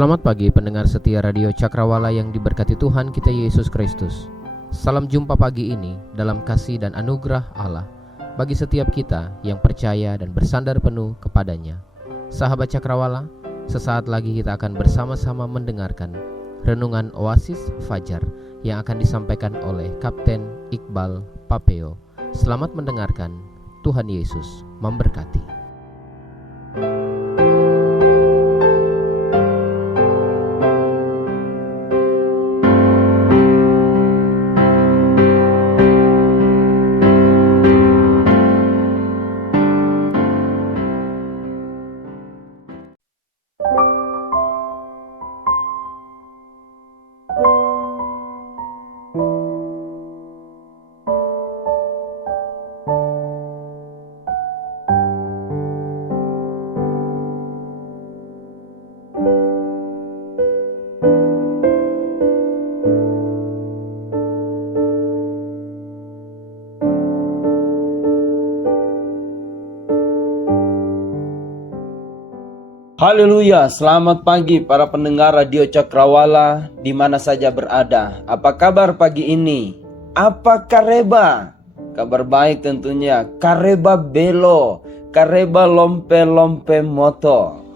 Selamat pagi pendengar setia Radio Cakrawala yang diberkati Tuhan kita Yesus Kristus. Salam jumpa pagi ini dalam kasih dan anugerah Allah bagi setiap kita yang percaya dan bersandar penuh kepadanya. Sahabat Cakrawala, sesaat lagi kita akan bersama-sama mendengarkan Renungan Oasis Fajar yang akan disampaikan oleh Kapten Iqbal Papeo. Selamat mendengarkan, Tuhan Yesus memberkati. Haleluya, selamat pagi para pendengar Radio Cakrawala di mana saja berada. Apa kabar pagi ini? Apa kareba? Kabar baik tentunya. Kareba belo, kareba lompe moto.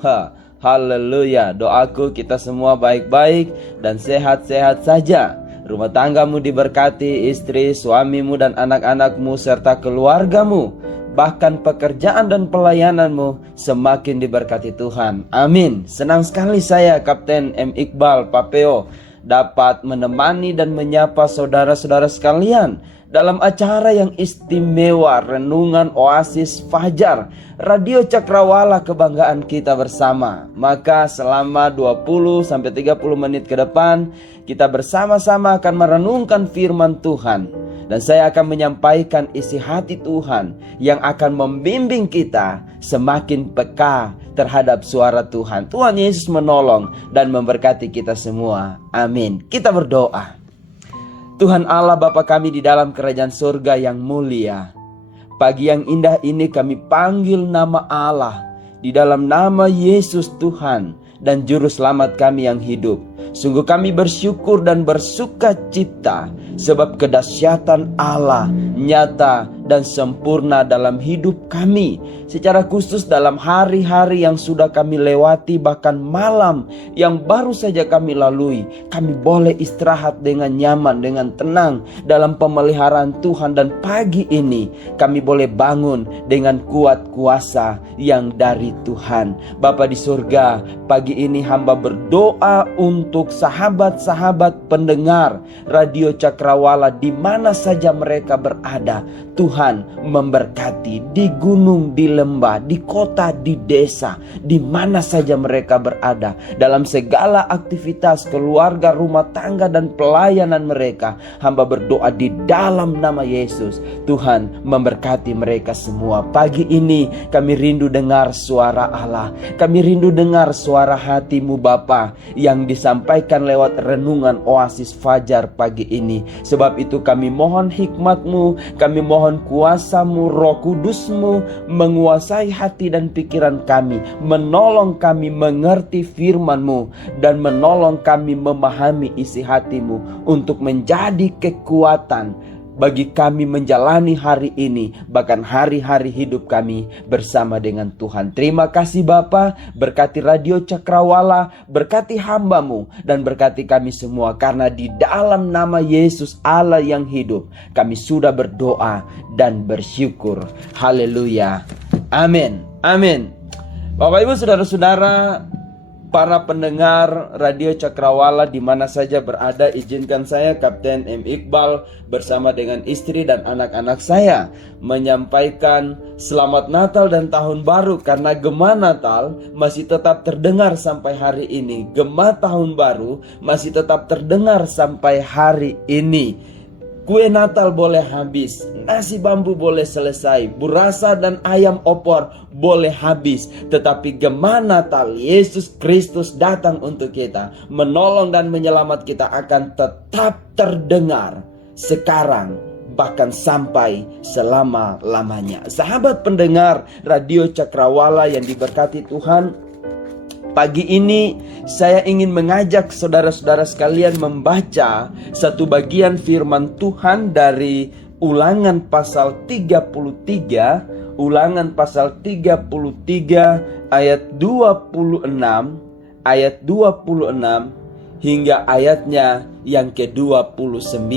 Haleluya, doaku kita semua baik-baik dan sehat-sehat saja. Rumah tanggamu diberkati, istri, suamimu dan anak-anakmu serta keluargamu. Bahkan pekerjaan dan pelayananmu semakin diberkati Tuhan. Amin. Senang sekali saya Kapten M. Iqbal Papeo dapat menemani dan menyapa saudara-saudara sekalian dalam acara yang istimewa, Renungan Oasis Fajar, Radio Cakrawala kebanggaan kita bersama. Maka selama 20-30 menit ke depan kita bersama-sama akan merenungkan firman Tuhan. Dan saya akan menyampaikan isi hati Tuhan yang akan membimbing kita semakin peka terhadap suara Tuhan. Tuhan Yesus menolong dan memberkati kita semua. Amin. Kita berdoa. Tuhan Allah Bapa kami di dalam kerajaan surga yang mulia, pagi yang indah ini kami panggil nama Allah di dalam nama Yesus Tuhan dan Juru Selamat kami yang hidup. Sungguh kami bersyukur dan bersuka cita sebab kedahsyatan Allah nyata dan sempurna dalam hidup kami. Secara khusus dalam hari-hari yang sudah kami lewati, bahkan malam yang baru saja kami lalui, kami boleh istirahat dengan nyaman, dengan tenang dalam pemeliharaan Tuhan. Dan pagi ini kami boleh bangun dengan kuat kuasa yang dari Tuhan. Bapa di surga, pagi ini hamba berdoa untuk sahabat-sahabat pendengar Radio Cakrawala di mana saja mereka berada. Tuhan memberkati di gunung, di lembah, di kota, di desa, di mana saja mereka berada. Dalam segala aktivitas keluarga, rumah tangga dan pelayanan mereka, hamba berdoa di dalam nama Yesus. Tuhan memberkati mereka semua. Pagi ini kami rindu dengar suara Allah. Kami rindu dengar suara hatimu Bapa yang disampaikan lewat renungan Oasis Fajar pagi ini. Sebab itu kami mohon hikmat-Mu, kami mohon kuasa-Mu, Roh Kudus-Mu menguasai hati dan pikiran kami, menolong kami mengerti firman-Mu dan menolong kami memahami isi hati-Mu untuk menjadi kekuatan bagi kami menjalani hari ini, bahkan hari-hari hidup kami bersama dengan Tuhan. Terima kasih Bapa, berkati Radio Cakrawala, berkati hamba-Mu dan berkati kami semua, karena di dalam nama Yesus Allah yang hidup kami sudah berdoa dan bersyukur. Haleluya. Amin. Amin. Bapak Ibu saudara-saudara, para pendengar Radio Cakrawala di mana saja berada, izinkan saya Kapten M. Iqbal bersama dengan istri dan anak-anak saya menyampaikan Selamat Natal dan Tahun Baru, karena gema Natal masih tetap terdengar sampai hari ini. Gema Tahun Baru masih tetap terdengar sampai hari ini. Kue Natal boleh habis, nasi bambu boleh selesai, burasa dan ayam opor boleh habis, tetapi gema Natal Yesus Kristus datang untuk kita, menolong dan menyelamat kita akan tetap terdengar sekarang, bahkan sampai selama-lamanya. Sahabat pendengar Radio Cakrawala yang diberkati Tuhan, pagi ini saya ingin mengajak saudara-saudara sekalian membaca satu bagian firman Tuhan dari Ulangan pasal 33, Ulangan pasal 33 ayat 26, ayat 26 hingga ayatnya yang ke-29.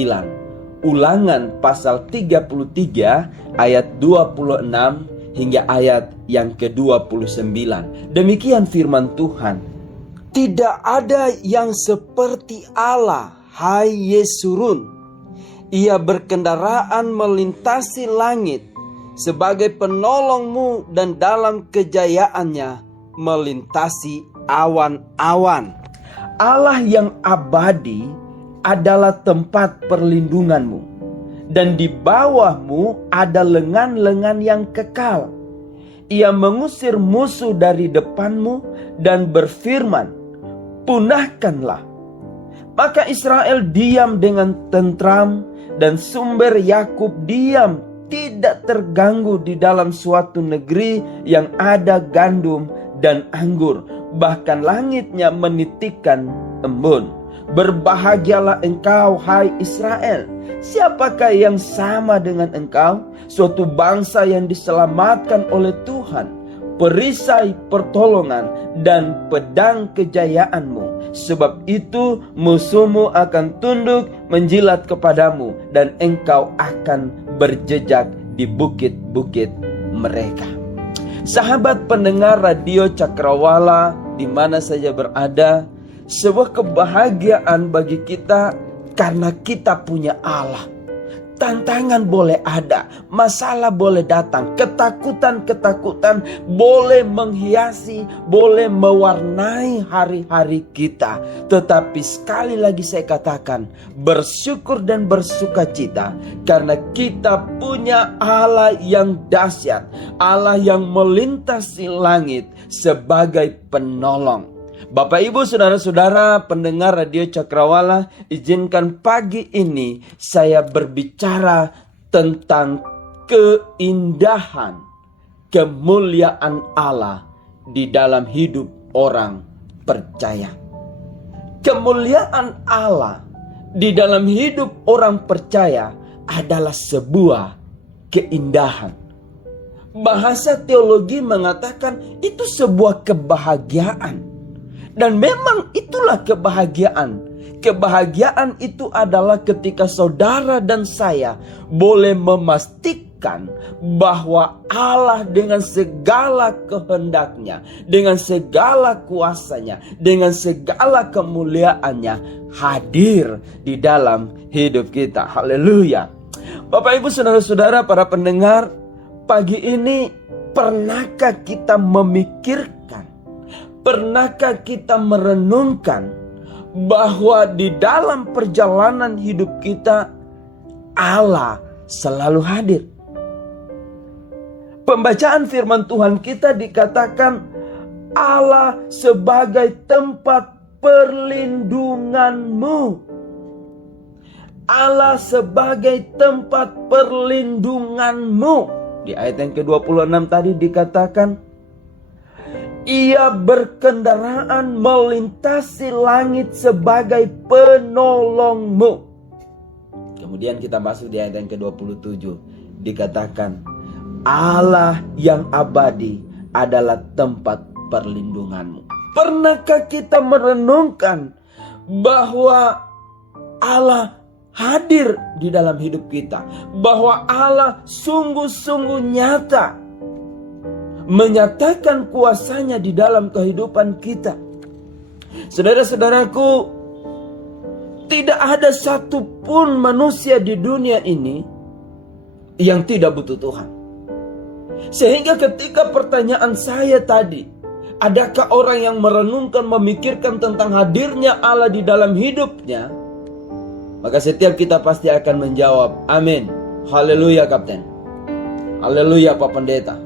Ulangan pasal 33 ayat 26 hingga ayat yang ke-29. Demikian firman Tuhan. Tidak ada yang seperti Allah, hai Yesurun. Ia berkendaraan melintasi langit sebagai penolongmu, dan dalam kejayaannya melintasi awan-awan. Allah yang abadi adalah tempat perlindunganmu, dan di bawahmu ada lengan-lengan yang kekal. Ia mengusir musuh dari depanmu dan berfirman, punahkanlah. Maka Israel diam dengan tentram, dan sumber Yakub diam, tidak terganggu di dalam suatu negeri yang ada gandum dan anggur, bahkan langitnya menitikkan embun. Berbahagialah engkau, hai Israel. Siapakah yang sama dengan engkau? Suatu bangsa yang diselamatkan oleh Tuhan, perisai pertolongan dan pedang kejayaanmu. Sebab itu musuhmu akan tunduk menjilat kepadamu, dan engkau akan berjejak di bukit-bukit mereka. Sahabat pendengar Radio Cakrawala di mana saja berada, sebuah kebahagiaan bagi kita karena kita punya Allah. Tantangan boleh ada, masalah boleh datang, ketakutan-ketakutan boleh menghiasi, boleh mewarnai hari-hari kita. Tetapi sekali lagi saya katakan, bersyukur dan bersukacita karena kita punya Allah yang dahsyat, Allah yang melintasi langit sebagai penolong. Bapak, Ibu, saudara-saudara pendengar Radio Cakrawala, izinkan pagi ini saya berbicara tentang keindahan, kemuliaan Allah di dalam hidup orang percaya. Kemuliaan Allah di dalam hidup orang percaya adalah sebuah keindahan. Bahasa teologi mengatakan itu sebuah kebahagiaan. Dan memang itulah kebahagiaan. Kebahagiaan itu adalah ketika saudara dan saya boleh memastikan bahwa Allah dengan segala kehendaknya, dengan segala kuasanya, dengan segala kemuliaannya hadir di dalam hidup kita. Haleluya. Bapak, Ibu, saudara-saudara para pendengar, pagi ini pernahkah kita memikirkan, pernahkah kita merenungkan bahwa di dalam perjalanan hidup kita Allah selalu hadir? Pembacaan firman Tuhan kita dikatakan Allah sebagai tempat perlindunganmu. Allah sebagai tempat perlindunganmu. Di ayat yang ke-26 tadi dikatakan, Ia berkendaraan melintasi langit sebagai penolongmu. Kemudian kita masuk di ayat yang ke-27. Dikatakan, Allah yang abadi adalah tempat perlindunganmu. Pernahkah kita merenungkan bahwa Allah hadir di dalam hidup kita? Bahwa Allah sungguh-sungguh nyata menyatakan kuasanya di dalam kehidupan kita. Saudara-saudaraku, tidak ada satupun manusia di dunia ini yang tidak butuh Tuhan. Sehingga ketika pertanyaan saya tadi, adakah orang yang merenungkan, memikirkan tentang hadirnya Allah di dalam hidupnya? Maka setiap kita pasti akan menjawab, amin. Haleluya Kapten. Haleluya Pak Pendeta.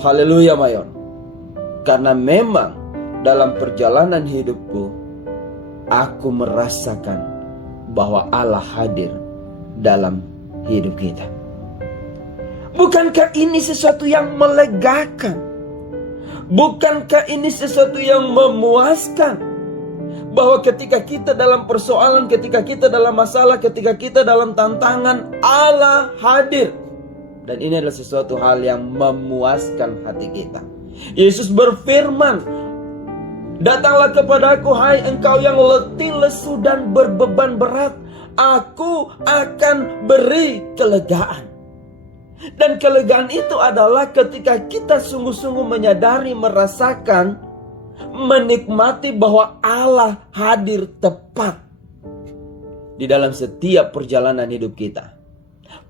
Haleluya Mayor. Karena memang dalam perjalanan hidupku, aku merasakan bahwa Allah hadir dalam hidup kita. Bukankah ini sesuatu yang melegakan? Bukankah ini sesuatu yang memuaskan? Bahwa ketika kita dalam persoalan, ketika kita dalam masalah, ketika kita dalam tantangan, Allah hadir. Dan ini adalah sesuatu hal yang memuaskan hati kita. Yesus berfirman, datanglah kepadaku hai engkau yang letih, lesu dan berbeban berat, aku akan beri kelegaan. Dan kelegaan itu adalah ketika kita sungguh-sungguh menyadari, merasakan, menikmati bahwa Allah hadir tepat di dalam setiap perjalanan hidup kita.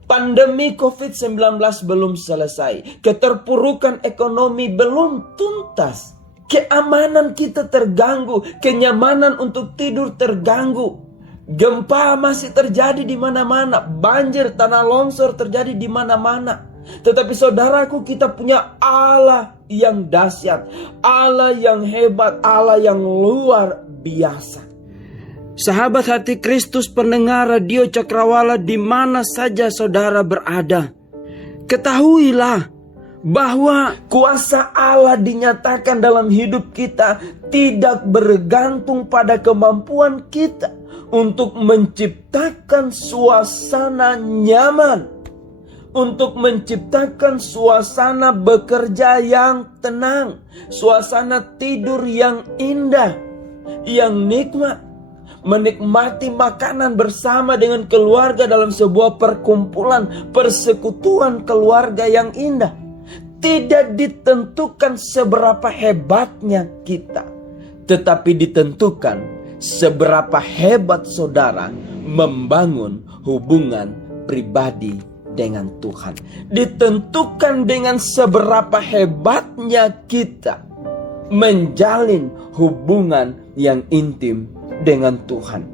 Pandemi COVID-19 belum selesai, keterpurukan ekonomi belum tuntas, keamanan kita terganggu, kenyamanan untuk tidur terganggu. Gempa masih terjadi di mana-mana, banjir, tanah longsor terjadi di mana-mana. Tetapi saudaraku, kita punya Allah yang dahsyat, Allah yang hebat, Allah yang luar biasa. Sahabat hati Kristus, pendengar radio Cakrawala di mana saja saudara berada, ketahuilah bahwa kuasa Allah dinyatakan dalam hidup kita tidak bergantung pada kemampuan kita untuk menciptakan suasana nyaman, untuk menciptakan suasana bekerja yang tenang, suasana tidur yang indah, yang nikmat, menikmati makanan bersama dengan keluarga dalam sebuah perkumpulan, persekutuan keluarga yang indah. Tidak ditentukan seberapa hebatnya kita, tetapi ditentukan seberapa hebat saudara membangun hubungan pribadi dengan Tuhan. Ditentukan dengan seberapa hebatnya kita menjalin hubungan yang intim dengan Tuhan.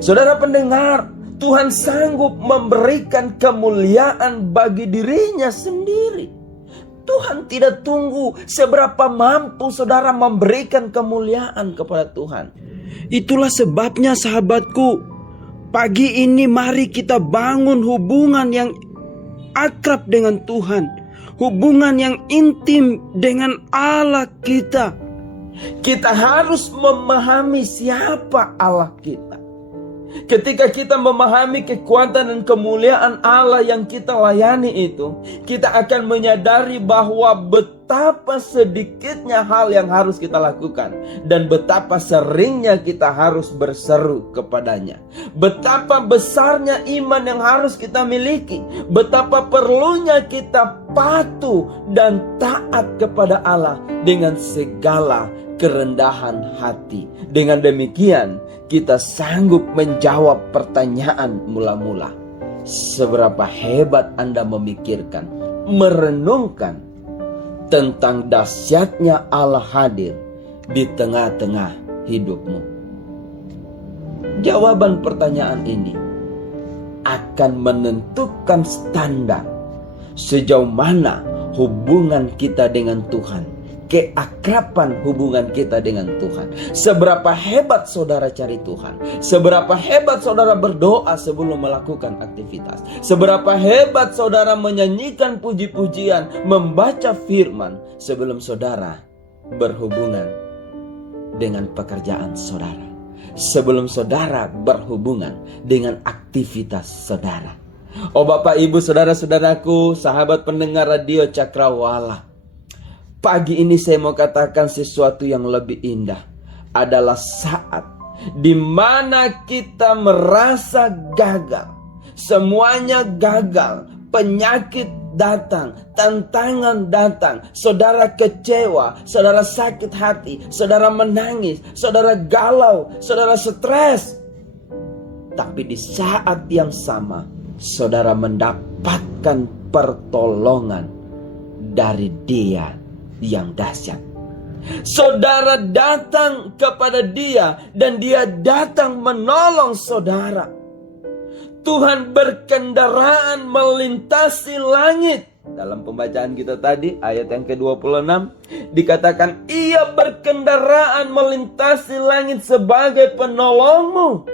Saudara pendengar, Tuhan sanggup memberikan kemuliaan bagi dirinya sendiri. Tuhan tidak tunggu seberapa mampu saudara memberikan kemuliaan kepada Tuhan. Itulah sebabnya sahabatku, pagi ini mari kita bangun hubungan yang akrab dengan Tuhan, hubungan yang intim dengan Allah kita. Kita harus memahami siapa Allah kita. Ketika kita memahami kekuatan dan kemuliaan Allah yang kita layani itu, kita akan menyadari bahwa betapa sedikitnya hal yang harus kita lakukan dan betapa seringnya kita harus berseru kepadanya. Betapa besarnya iman yang harus kita miliki, betapa perlunya kita patuh dan taat kepada Allah dengan segala kerendahan hati. Dengan demikian kita sanggup menjawab pertanyaan mula-mula. Seberapa hebat Anda memikirkan, merenungkan tentang dahsyatnya Allah hadir di tengah-tengah hidupmu? Jawaban pertanyaan ini akan menentukan standar sejauh mana hubungan kita dengan Tuhan, keakraban hubungan kita dengan Tuhan. Seberapa hebat saudara cari Tuhan, seberapa hebat saudara berdoa sebelum melakukan aktivitas, seberapa hebat saudara menyanyikan puji-pujian, membaca firman sebelum saudara berhubungan dengan pekerjaan saudara, sebelum saudara berhubungan dengan aktivitas saudara. Oh Bapak Ibu, saudara-saudaraku, sahabat pendengar radio Cakrawala, pagi ini saya mau katakan sesuatu yang lebih indah. Adalah saat di mana kita merasa gagal. Semuanya gagal. Penyakit datang, tantangan datang, saudara kecewa, saudara sakit hati, saudara menangis, saudara galau, saudara stres. Tapi di saat yang sama, saudara mendapatkan pertolongan dari Dia yang dahsyat. Saudara datang kepada Dia dan Dia datang menolong saudara. Tuhan berkendaraan melintasi langit. Dalam pembacaan kita tadi ayat yang ke-26 dikatakan Ia berkendaraan melintasi langit sebagai penolongmu.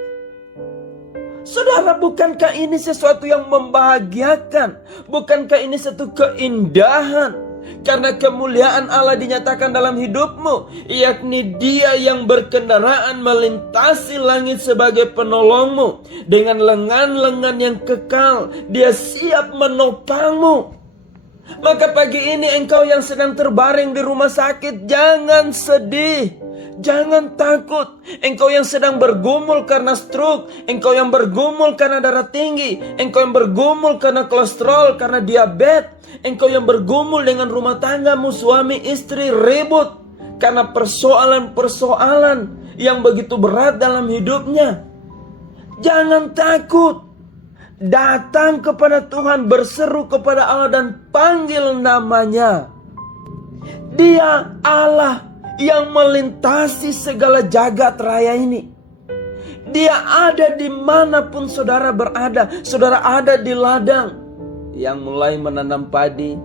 Saudara, bukankah ini sesuatu yang membahagiakan? Bukankah ini satu keindahan? Karena kemuliaan Allah dinyatakan dalam hidupmu, yakni Dia yang berkendaraan melintasi langit sebagai penolongmu. Dengan lengan-lengan yang kekal, Dia siap menopangmu. Maka pagi ini engkau yang sedang terbaring di rumah sakit, jangan sedih, jangan takut. Engkau yang sedang bergumul karena stroke, engkau yang bergumul karena darah tinggi, engkau yang bergumul karena kolesterol, karena diabetes, engkau yang bergumul dengan rumah tanggamu, suami istri ribut karena persoalan-persoalan yang begitu berat dalam hidupnya. Jangan takut. Datang kepada Tuhan, berseru kepada Allah dan panggil namanya. Dia Allah yang melintasi segala jagat raya ini. Dia ada dimanapun saudara berada. Saudara ada di ladang, yang mulai menanam padi,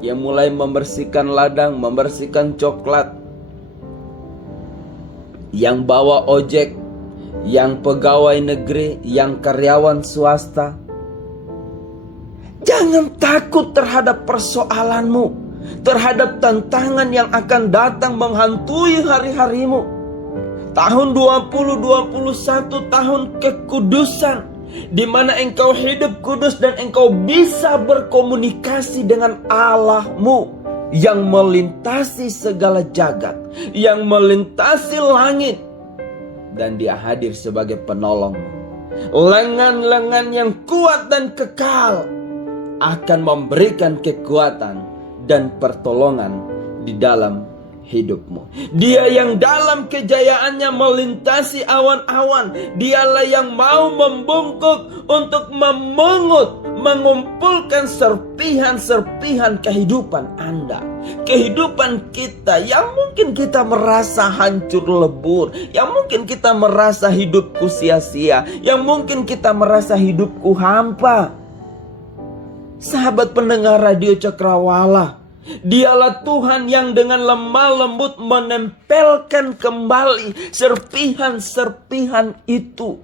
yang mulai membersihkan ladang, membersihkan coklat, yang bawa ojek, yang pegawai negeri, yang karyawan swasta. Jangan takut terhadap persoalanmu, terhadap tantangan yang akan datang menghantui hari-harimu. Tahun 2021 tahun kekudusan, di mana engkau hidup kudus dan engkau bisa berkomunikasi dengan Allahmu yang melintasi segala jagat, yang melintasi langit, dan Dia hadir sebagai penolongmu. Lengan-lengan yang kuat dan kekal akan memberikan kekuatan dan pertolongan di dalam hidupmu. Dia yang dalam kejayaannya melintasi awan-awan. Dialah yang mau membungkuk untuk memungut, mengumpulkan serpihan-serpihan kehidupan Anda, kehidupan kita yang mungkin kita merasa hancur lebur, yang mungkin kita merasa hidupku sia-sia, yang mungkin kita merasa hidupku hampa. Sahabat pendengar Radio Cakrawala, Dialah Tuhan yang dengan lemah lembut menempelkan kembali serpihan-serpihan itu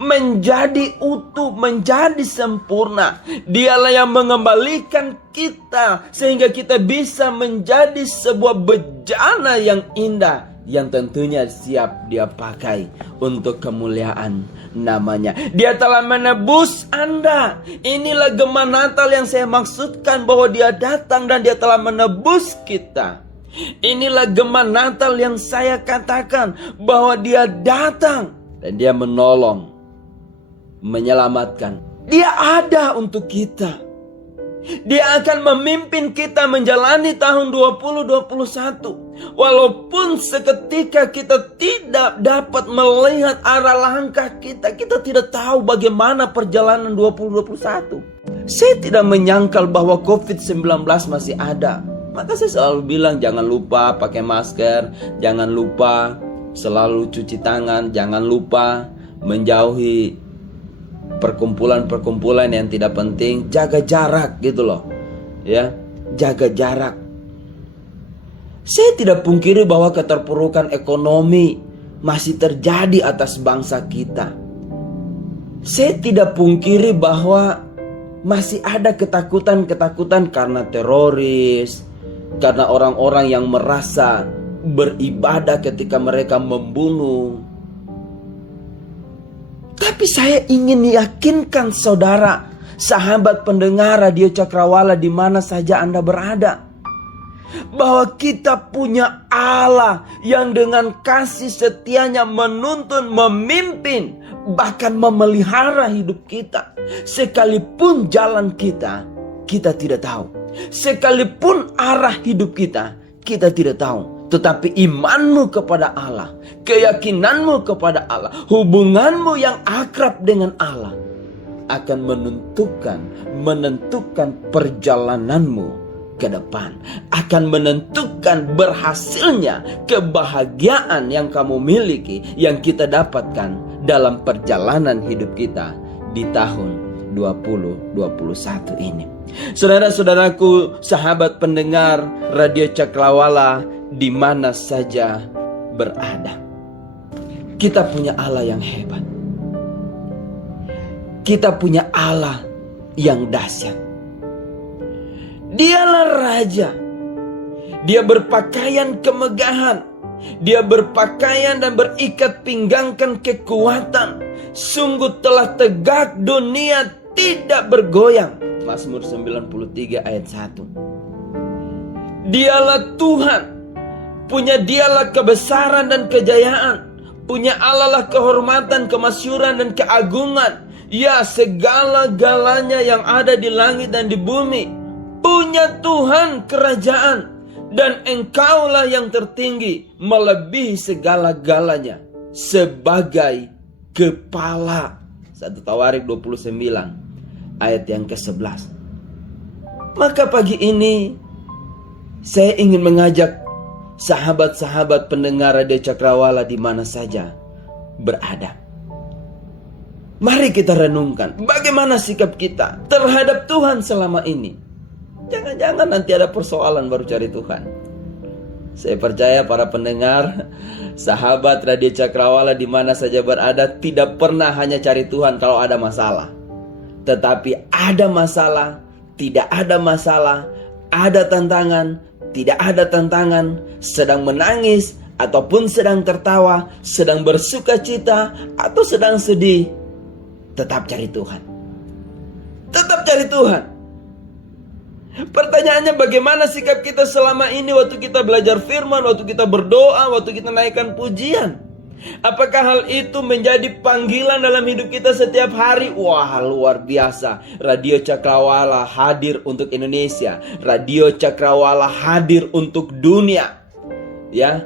menjadi utuh, menjadi sempurna. Dialah yang mengembalikan kita sehingga kita bisa menjadi sebuah bejana yang indah, yang tentunya siap Dia pakai untuk kemuliaan namanya. Dia telah menebus Anda. Inilah gema Natal yang saya maksudkan, bahwa Dia datang dan Dia telah menebus kita. Inilah gema Natal yang saya katakan, bahwa Dia datang dan Dia menolong, menyelamatkan. Dia ada untuk kita. Dia akan memimpin kita menjalani tahun 2021. Walaupun seketika kita tidak dapat melihat arah langkah kita, kita tidak tahu bagaimana perjalanan 2021. Saya tidak menyangkal bahwa COVID-19 masih ada. Maka saya selalu bilang, jangan lupa pakai masker, jangan lupa selalu cuci tangan, jangan lupa menjauhi perkumpulan-perkumpulan yang tidak penting, jaga jarak gitu loh. Ya, jaga jarak. Saya tidak pungkiri bahwa keterpurukan ekonomi masih terjadi atas bangsa kita. Saya tidak pungkiri bahwa masih ada ketakutan-ketakutan karena teroris, karena orang-orang yang merasa beribadah ketika mereka membunuh. Tapi saya ingin yakinkan saudara, sahabat pendengar Radio Cakrawala di mana saja Anda berada, bahwa kita punya Allah yang dengan kasih setianya menuntun, memimpin, bahkan memelihara hidup kita. Sekalipun jalan kita kita tidak tahu. Sekalipun arah hidup kita tidak tahu. Tetapi imanmu kepada Allah, keyakinanmu kepada Allah, hubunganmu yang akrab dengan Allah akan menentukan perjalananmu ke depan, akan menentukan berhasilnya kebahagiaan yang kamu miliki, yang kita dapatkan dalam perjalanan hidup kita di tahun 2021 ini. Saudara-saudaraku, sahabat pendengar Radio Cakrawala di mana saja berada, kita punya Allah yang hebat. Kita punya Allah yang dahsyat. Dialah Raja. Dia berpakaian kemegahan. Dia berpakaian dan berikat pinggangkan kekuatan. Sungguh telah tegak dunia tidak bergoyang. Mazmur 93 ayat 1. Dialah Tuhan. Punya dialah kebesaran dan kejayaan. Punya Allah lah kehormatan, kemasyuran dan keagungan. Ya, segala-galanya yang ada di langit dan di bumi. Punya Tuhan kerajaan. Dan engkaulah yang tertinggi melebihi segala-galanya sebagai kepala. 1 Tawarik 29 ayat yang ke-11. Maka pagi ini saya ingin mengajak sahabat-sahabat pendengar Radio Cakrawala di mana saja berada. Mari kita renungkan bagaimana sikap kita terhadap Tuhan selama ini. Jangan-jangan nanti ada persoalan baru cari Tuhan. Saya percaya para pendengar, sahabat Radio Cakrawala di mana saja berada tidak pernah hanya cari Tuhan kalau ada masalah. Tetapi ada masalah, tidak ada masalah, ada tantangan, tidak ada tantangan, sedang menangis ataupun sedang tertawa, sedang bersuka cita atau sedang sedih. Tetap cari Tuhan. Tetap cari Tuhan. Pertanyaannya, bagaimana sikap kita selama ini waktu kita belajar firman, waktu kita berdoa, waktu kita naikkan pujian? Apakah hal itu menjadi panggilan dalam hidup kita setiap hari? Wah, luar biasa. Radio Cakrawala hadir untuk Indonesia. Radio Cakrawala hadir untuk dunia. Ya,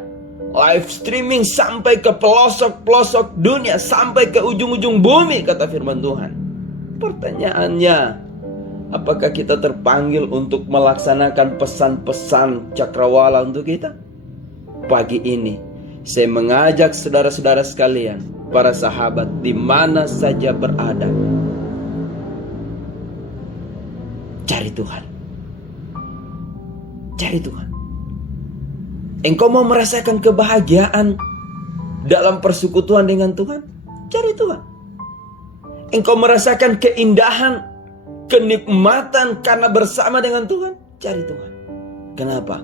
live streaming sampai ke pelosok-pelosok dunia, sampai ke ujung-ujung bumi, kata firman Tuhan. Pertanyaannya, apakah kita terpanggil untuk melaksanakan pesan-pesan Cakrawala untuk kita? Pagi ini saya mengajak saudara-saudara sekalian, para sahabat di mana saja berada, cari Tuhan. Cari Tuhan. Engkau mau merasakan kebahagiaan dalam persekutuan dengan Tuhan? Cari Tuhan. Engkau merasakan keindahan, kenikmatan karena bersama dengan Tuhan? Cari Tuhan. Kenapa?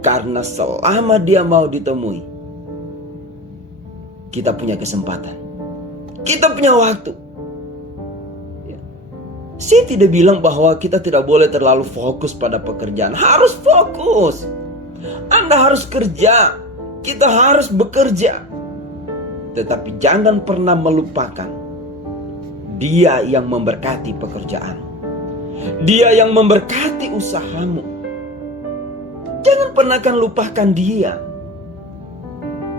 Karena selama Dia mau ditemui, kita punya kesempatan, kita punya waktu. Saya tidak bilang bahwa kita tidak boleh terlalu fokus pada pekerjaan. Harus fokus. Anda harus kerja. Kita harus bekerja. Tetapi jangan pernah melupakan Dia yang memberkati pekerjaan. Dia yang memberkati usahamu. Jangan pernah lupakan Dia.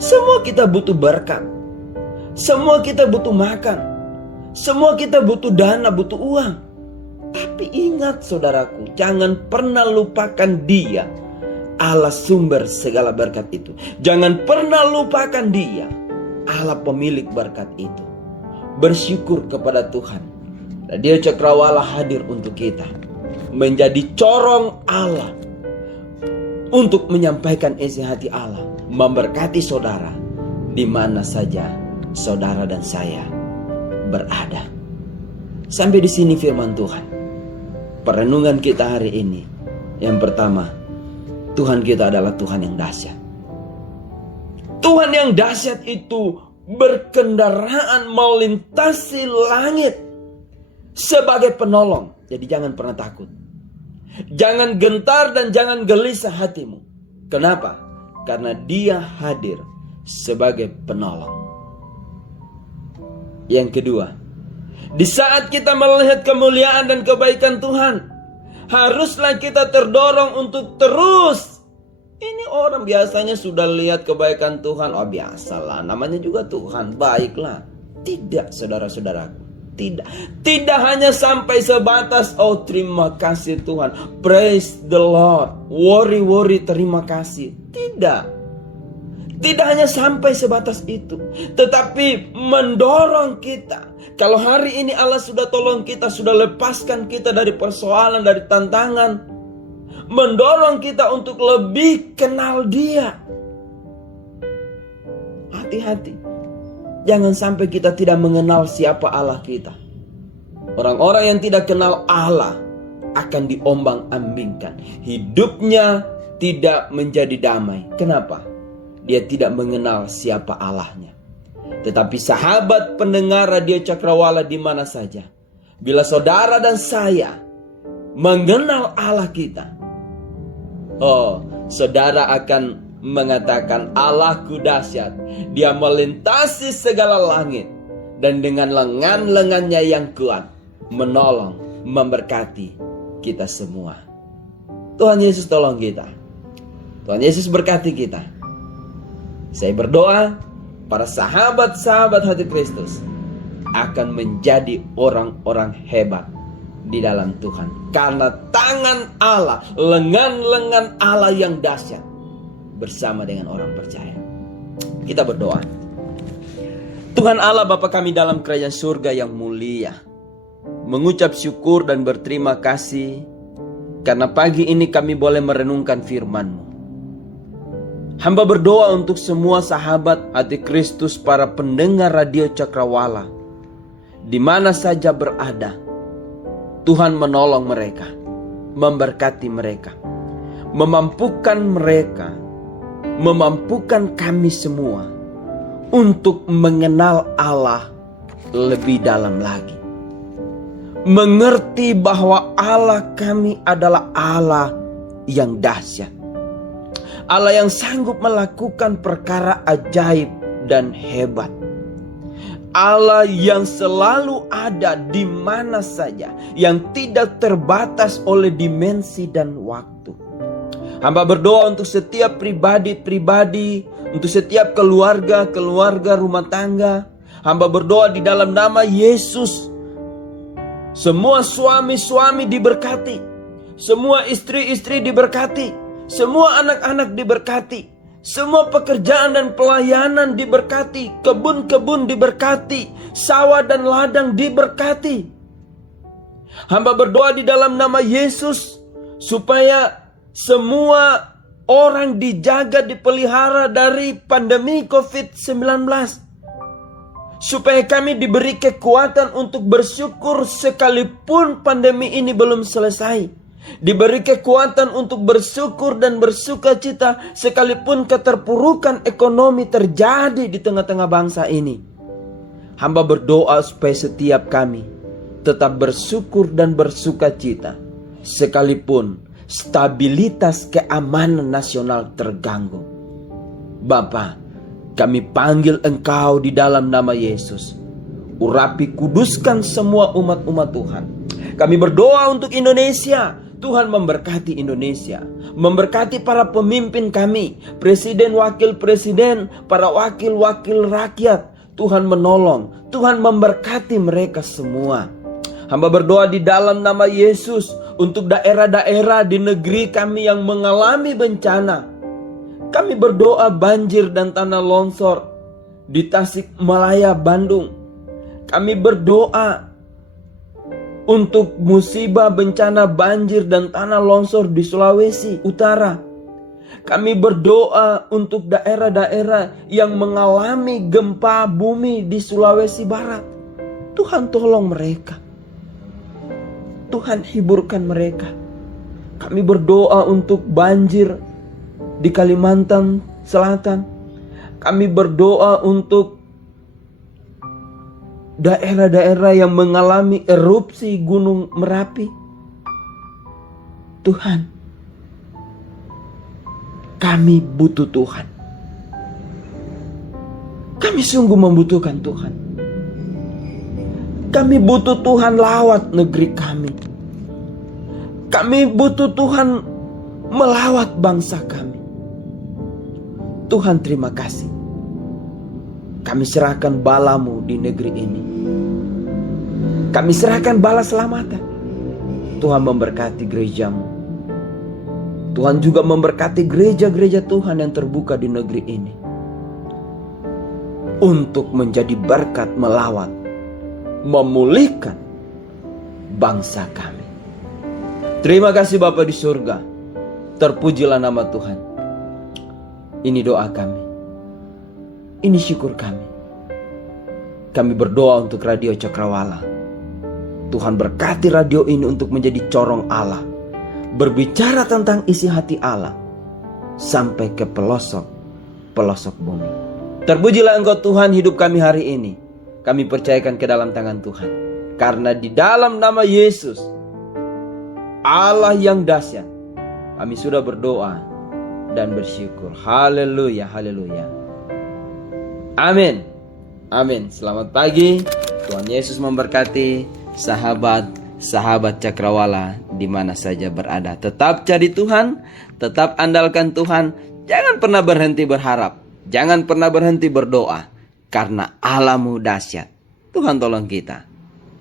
Semua kita butuh berkat. Semua kita butuh makan. Semua kita butuh dana, butuh uang. Tapi ingat saudaraku, jangan pernah lupakan Dia, Allah sumber segala berkat itu. Jangan pernah lupakan Dia, Allah pemilik berkat itu. Bersyukur kepada Tuhan. Radio Cakrawala hadir untuk kita, menjadi corong Allah, untuk menyampaikan isi hati Allah, memberkati saudara di mana saja saudara dan saya berada. Sampai di sini firman Tuhan. Perenungan kita hari ini. Yang pertama, Tuhan kita adalah Tuhan yang dahsyat. Tuhan yang dahsyat itu berkendaraan melintasi langit sebagai penolong. Jadi jangan pernah takut. Jangan gentar dan jangan gelisah hatimu. Kenapa? Karena Dia hadir sebagai penolong. Yang kedua, di saat kita melihat kemuliaan dan kebaikan Tuhan, Haruslah kita terdorong untuk terus. Ini orang biasanya sudah lihat kebaikan Tuhan. Oh biasalah, namanya juga Tuhan, baiklah. Tidak, saudara-saudaraku. Tidak hanya sampai sebatas, oh terima kasih Tuhan, praise the Lord, worry, terima kasih. Tidak hanya sampai sebatas itu, tetapi mendorong kita. Kalau hari ini Allah sudah tolong kita, sudah lepaskan kita dari persoalan, dari tantangan, mendorong kita untuk lebih kenal Dia. Hati-hati, jangan sampai kita tidak mengenal siapa Allah kita. Orang-orang yang tidak kenal Allah akan diombang-ambingkan. Hidupnya tidak menjadi damai. Kenapa? Dia tidak mengenal siapa Allahnya. Tetapi sahabat pendengar Radio Cakrawala di mana saja, bila saudara dan saya mengenal Allah kita, oh, saudara akan mengatakan, Allahku dahsyat. Dia melintasi segala langit, dan dengan lengan-lengannya yang kuat menolong, memberkati kita semua. Tuhan Yesus tolong kita. Tuhan Yesus berkati kita. Saya berdoa para sahabat-sahabat hati Kristus akan menjadi orang-orang hebat di dalam Tuhan. Karena tangan Allah, lengan-lengan Allah yang dahsyat bersama dengan orang percaya. Kita berdoa. Tuhan Allah Bapa kami dalam kerajaan surga yang mulia, mengucap syukur dan berterima kasih karena pagi ini kami boleh merenungkan firman-Mu. Hamba berdoa untuk semua sahabat hati Kristus, para pendengar Radio Cakrawala di mana saja berada. Tuhan menolong mereka, memberkati mereka, memampukan kami semua untuk mengenal Allah lebih dalam lagi. Mengerti bahwa Allah kami adalah Allah yang dahsyat, Allah yang sanggup melakukan perkara ajaib dan hebat, Allah yang selalu ada di mana saja, yang tidak terbatas oleh dimensi dan waktu. Hamba berdoa untuk setiap pribadi-pribadi, untuk setiap keluarga rumah tangga. Hamba berdoa di dalam nama Yesus, semua suami-suami diberkati, semua istri-istri diberkati, semua anak-anak diberkati, semua pekerjaan dan pelayanan diberkati, kebun-kebun diberkati, sawah dan ladang diberkati. Hamba berdoa di dalam nama Yesus supaya semua orang dijaga, dipelihara dari pandemi COVID-19. Supaya kami diberi kekuatan untuk bersyukur sekalipun pandemi ini belum selesai. Diberi kekuatan untuk bersyukur dan bersuka cita sekalipun keterpurukan ekonomi terjadi di tengah-tengah bangsa ini. Hamba berdoa supaya setiap kami tetap bersyukur dan bersuka cita sekalipun stabilitas keamanan nasional terganggu. Bapa, kami panggil Engkau di dalam nama Yesus. Urapi, kuduskan semua umat-umat Tuhan. Kami berdoa untuk Indonesia. Tuhan memberkati Indonesia, memberkati para pemimpin kami, presiden, wakil presiden, para wakil-wakil rakyat. Tuhan menolong, Tuhan memberkati mereka semua. Hamba berdoa di dalam nama Yesus untuk daerah-daerah di negeri kami yang mengalami bencana. Kami berdoa banjir dan tanah longsor di Tasikmalaya, Bandung. Kami berdoa untuk musibah bencana banjir dan tanah longsor di Sulawesi Utara. Kami berdoa untuk daerah-daerah yang mengalami gempa bumi di Sulawesi Barat. Tuhan tolong mereka, Tuhan hiburkan mereka. Kami berdoa untuk banjir di Kalimantan Selatan. Kami berdoa untuk daerah-daerah yang mengalami erupsi Gunung Merapi. Tuhan, kami butuh Tuhan. Kami sungguh membutuhkan Tuhan. Kami butuh Tuhan lawat negeri kami. Kami butuh Tuhan melawat bangsa kami. Tuhan, terima kasih. Kami serahkan bala-Mu di negeri ini. Kami serahkan bala selamatan. Tuhan memberkati gereja-Mu. Tuhan juga memberkati gereja-gereja Tuhan yang terbuka di negeri ini, untuk menjadi berkat melawat, memulihkan bangsa kami. Terima kasih Bapa di surga. Terpujilah nama Tuhan. Ini doa kami. Ini syukur kami. Kami berdoa untuk Radio Cakrawala. Tuhan berkati radio ini untuk menjadi corong Allah, berbicara tentang isi hati Allah sampai ke pelosok bumi. Terpujilah Engkau Tuhan, hidup kami hari ini kami percayakan ke dalam tangan Tuhan. Karena di dalam nama Yesus, Allah yang dahsyat, kami sudah berdoa dan bersyukur. Haleluya, haleluya. Amin. Amin. Selamat pagi. Tuhan Yesus memberkati sahabat Cakrawala di mana saja berada. Tetap cari Tuhan, tetap andalkan Tuhan. Jangan pernah berhenti berharap, jangan pernah berhenti berdoa, karena Allah-Mu dahsyat. Tuhan tolong kita.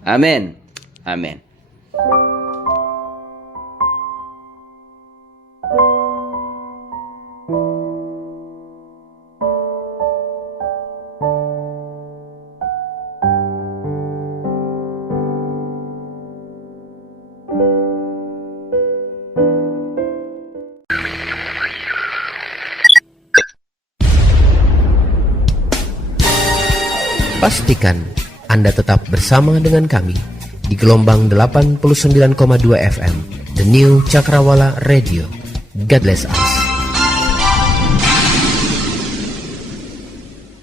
Amin. Amin. Pastikan Anda tetap bersama dengan kami di gelombang 89,2 FM, The New Cakrawala Radio. God bless us.